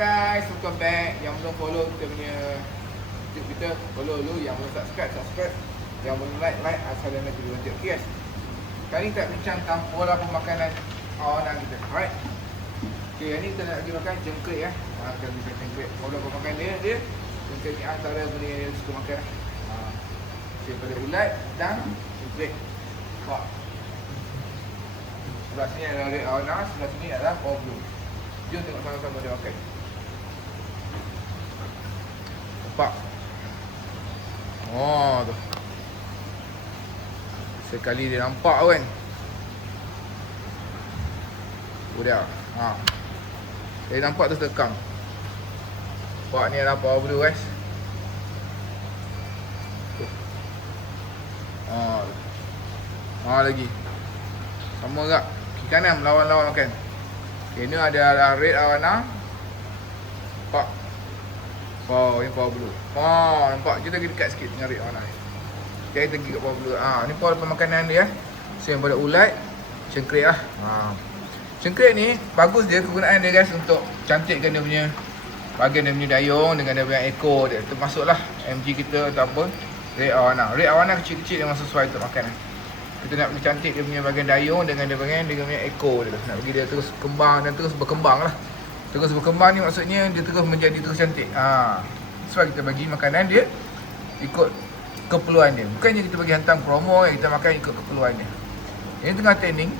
guys, welcome back. Yang belum follow kita punya YouTube kita, follow dulu. Yang belum subscribe. Yang belum like, asal dan like video lanjut. Okay guys, kali ni kita bincang tentang pola pemakanan awanan kita. Alright. Okay, hari ni kita nak pergi makan cengkrik ya. Kita makan cengkrik. Pola pemakanan dia cengkrik ni antara benda yang dia suka makan. Daripada ulat dan cengkrik. Nampak? Sebelah sini adalah red awana, sebelah sini adalah power blue. Jom tengok sama-sama dia makan. Nampak? Oh tu. Sekali dia nampak kan. Udah. Dia nampak tu tekang. Nampak ni adalah power blue guys. Lagi. Sama juga. Kiri kanan lawan-lawan makan. Okay, ni ada red awana. Nampak? Wow, ni power blue. Nampak? Kita pergi dekat sikit dengan red awana ni. Okay, kita pergi kat power blue. Ni pola pemakanan dia. So, yang pada ulat, cengkrik lah. Cengkrik ni, bagus dia kegunaan dia guys untuk cantikkan dia punya bahagian dia punya dayung dengan dia punya ekor dia. Termasuklah MG kita ataupun red awana. Red awana kecil-kecil memang sesuai untuk makan. Kita nak bagi cantik dia punya bahagian dayung dengan dia punya ekor dia. Nak bagi dia terus kembang dan terus berkembang lah. Terus berkembang ni maksudnya dia terus menjadi terus cantik. Sebab kita bagi makanan dia ikut keperluan dia. Bukannya kita bagi hantam promo yang kita makan ikut keperluan dia. Ini tengah training.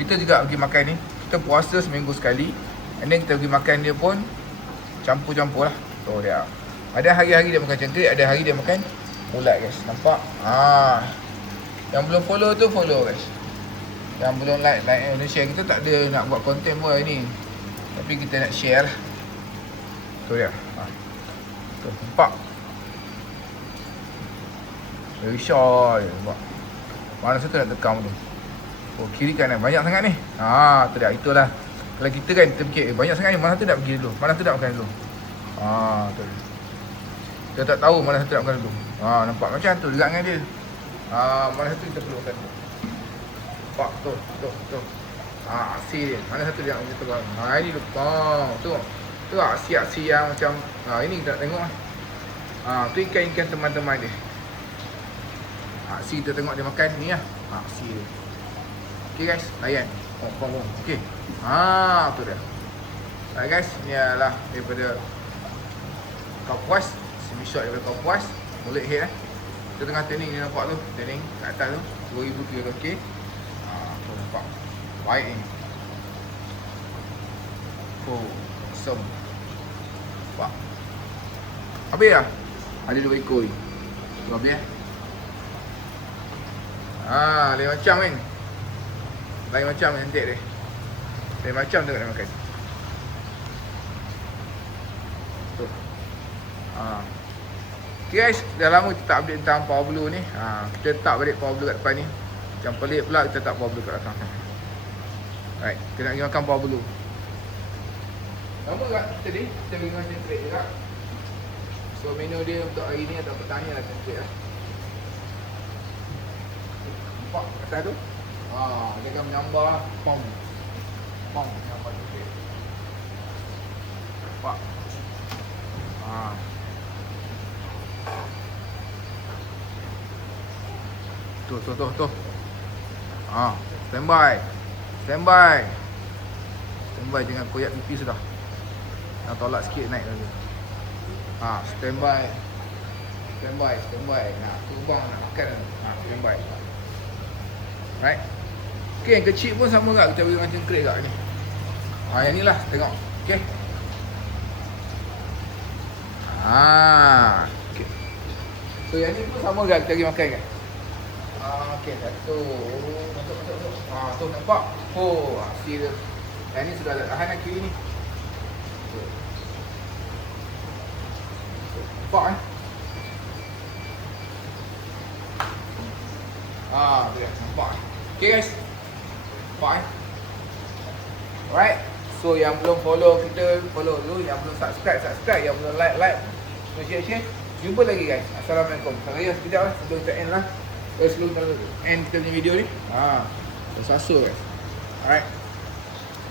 Kita juga bagi makan ni. Kita puasa seminggu sekali. And then kita bagi makan dia pun campur-campur lah. So dia ada hari-hari dia makan cengkrik, ada hari dia makan ulat guys. Nampak? Yang belum follow tu follow guys. Yang belum like and share. Kita tak ada nak buat konten pun hari ni. Tapi kita nak share lah. Tu dia. Tu nampak. Very short je nampak. Mana satu nak tekam tu. Kiri kanan banyak sangat ni. Tu dia. Itulah. Kalau kita kan kita fikir banyak sangat ni, mana satu nak pergi dulu, mana satu nak makan dulu. Tu dia. Kita tak tahu mana satu nak makan dulu. Nampak macam tu juga dengan dia. Mana satu kita perlu makan dulu. Nampak tu. Asyik dia. Mana satu dia nak kita terbang. Ini lupa. Tu asyik-asyik yang macam ini kita nak tengok lah. Tu ikan-ikan teman-teman dia. Asyik kita tengok dia makan ni lah. Asyik dia. Okay guys, layan. Okay. Tu dia. Alright guys, ni adalah daripada kau puas. Semi-shot daripada kau puas. Mulut head Kita tengah training ni nampak tu. Training kat atas tu 2,000 kg. Tu nampak. Baik ni. Awesome. Nampak. Habis dah? Ada 2 ekor ni. Tu habis lain macam kan. Lain macam cantik dia. Lain macam tengok dia makan. Tu. Okay guys, dah lama kita tak update tentang power blue ni. Kita letak balik power blue kat depan ni. Macam pelik pula kita letak power blue kat belakang. Alright, kita nak pergi makan power blue. Lama tak kita ni? Kita pergi makan cengkrik juga. So menu dia untuk hari ni atau petang ni lah cengkrik lah. Nampak atas tu? Dia akan menyambar lah. Pom menyambar cengkrik. Nampak? Tu. Standby. Jangan koyak pipi sudah. Nak tolak sikit naik lagi. Standby. Nak terbang nak makan. Standby. Right. Okay, yang kecil pun sama tak kita bagi dengan cengkrik kat ni. Yang ni lah tengok. Okay. Okay. So yang ni pun sama tak kita bagi makan kan. Okay, satu. Masuk. Tu nampak? Asyik dia. Yang ni sudah tak tahan kiri ni. Nampak tu dia. Nampak okay guys. Nampak Alright. So yang belum follow kita, follow dulu. Yang belum subscribe. Yang belum like. Share. Jumpa lagi guys. Assalamualaikum. Saya sekejap lah sebelum kita end lah. Sebelum kita end kita punya video ni. Tersasul guys. Alright.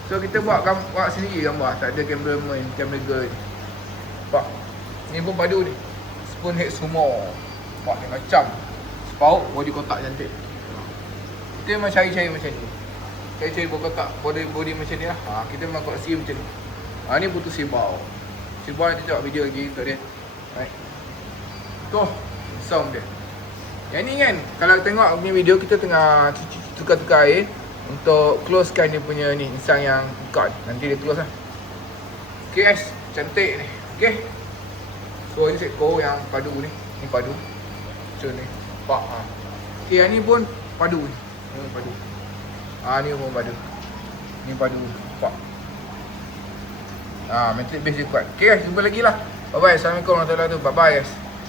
So kita buat sendiri gambar, tak ada camera girl ni. Nampak? Ni pun padu ni. Spoon head sumo. Nampak ni macam sepauk body kotak cantik. Kita memang cari-cari macam ni. Cari-cari body kotak, body macam ni lah. Kita memang koleksi macam ni. Ni putus sibau. Sibau nanti tengok video lagi untuk dia. Right. Tuh, sound dia. Yang ni kan, kalau tengok punya video kita tengah tukar-tukar air untuk closekan dia punya ni, insang yang buka ni. Nanti dia close lah. Okay guys, cantik ni. Okay. So ini seko yang padu ni. Ni padu. So ni. Nampak ha. Okay, yang ni pun padu ni. Ni pun padu. Ni pun padu. Ni padu. Nampak. Metric base dia kuat. Okay guys, jumpa lagi lah. Bye bye. Assalamualaikum warahmatullahi wabarakatuh. Bye bye guys.